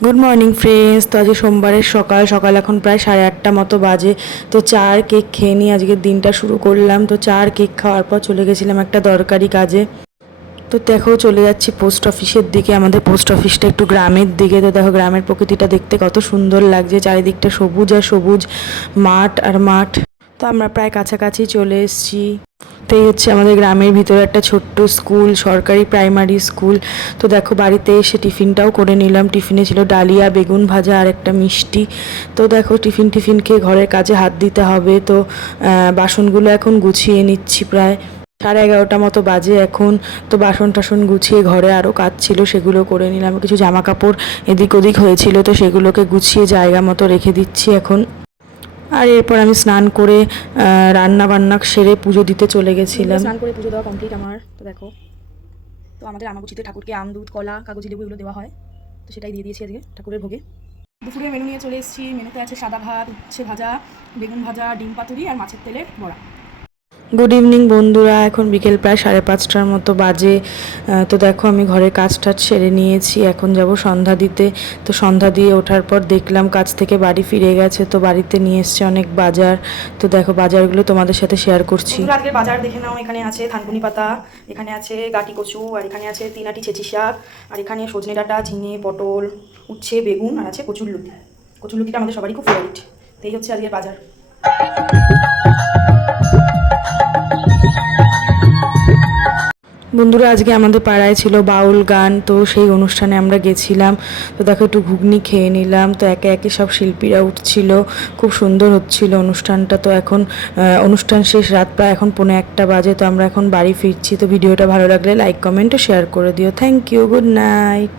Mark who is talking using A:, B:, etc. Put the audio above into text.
A: Good morning friends তো আজকে সোমবারের সকাল। সকাল এখন প্রায় সাড়ে আটটা মতো বাজে। তো চার কেক খেয়ে নিয়ে আজকের দিনটা শুরু করলাম। তো চার কেক খাওয়ার পর চলে গেছিলাম একটা দরকারি কাজে। তো দেখো, চলে যাচ্ছি পোস্ট অফিসের দিকে। আমাদের পোস্ট অফিসটা একটু গ্রামের দিকে। তো দেখো, গ্রামের প্রকৃতিটা দেখতে কত সুন্দর লাগছে। চারিদিকটা সবুজ আর সবুজ মাঠ আর মাঠ। তো আমরা প্রায় কাছাকাছি চলে এসেছি। তো হচ্ছে আমাদের গ্রামের ভিতরে একটা ছোট্ট স্কুল, সরকারি প্রাইমারি স্কুল। তো দেখো বাড়িতে এসে টিফিনটাও করে নিলাম। টিফিনে ছিল ডালিয়া, বেগুন ভাজা আর একটা মিষ্টি। তো দেখো টিফিন টিফিন খেয়ে ঘরের কাজে হাত দিতে হবে। তো বাসনগুলো এখন গুছিয়ে নিচ্ছি প্রায় সাড়ে এগারোটা মতো বাজে এখন। তো বাসন টাসন গুছিয়ে ঘরে আরও কাজ ছিল, সেগুলো করে নিলাম। কিছু জামা কাপড় এদিক ওদিক হয়েছিল, তো সেগুলোকে গুছিয়ে জায়গা মতো রেখে দিচ্ছি এখন। আর এরপর আমি স্নান করে রান্না বান্না সেরে পুজো দিতে চলে গেছিলাম।
B: স্নান করে পুজো দেওয়া কমপ্লিট আমার, তো দেখো। তো আমাদের আমাগুচিতে ঠাকুরকে আম, দুধ, কলা, কাগজি, লেবু এগুলো দেওয়া হয়। তো সেটাই দিয়ে দিয়েছি আজকে ঠাকুরের ভোগে। দুপুরে মেনু নিয়ে চলে এসেছি। মেনুতে আছে সাদা ভাত, উচ্ছে ভাজা, বেগুন ভাজা, ডিম পাতুরি আর মাছের তেলের বড়া।
A: গুড ইভিনিং বন্ধুরা। এখন বিকেল প্রায় সাড়ে পাঁচটার মতো বাজে। তো দেখো, আমি ঘরে কাজ টাজ সেরে নিয়েছি। এখন যাব সন্ধ্যা দিতে। তো সন্ধ্যা দিয়ে ওঠার পর দেখলাম কাজ থেকে বাড়ি ফিরে গেছে। তো বাড়িতে নিয়ে এসছে অনেক বাজার। তো দেখো, বাজারগুলো তোমাদের সাথে শেয়ার করছি।
B: আজকে বাজার দেখে নাও। এখানে আছে থানকুনি পাতা, এখানে আছে গাটি কচু, আর এখানে আছে তিনাটি ছেঁচি শাক, আর এখানে সজনে ডাঁটা, ঝিঙে, পটল, উচ্ছে, বেগুন, আর আছে কচুর লুতি কচুর লুতিটা আমাদের সবারই খুব ফেভারিট তো এই হচ্ছে আজকের বাজার।
A: বন্ধুরা, আজকে আমাদের পাড়ায় ছিল বাউল গান, তো সেই অনুষ্ঠানে আমরা গেছিলাম। তো দেখো, একটু ঘুগনি খেয়ে নিলাম। তো একে একে সব শিল্পীরা উঠছিল। খুব সুন্দর হচ্ছিল অনুষ্ঠানটা। তো এখন অনুষ্ঠান শেষ, রাত প্রায় এখন পৌনে একটা বাজে। তো আমরা এখন বাড়ি ফিরছি। তো ভিডিওটা ভালো লাগলে লাইক, কমেন্ট ও শেয়ার করে দিও। Thank you good night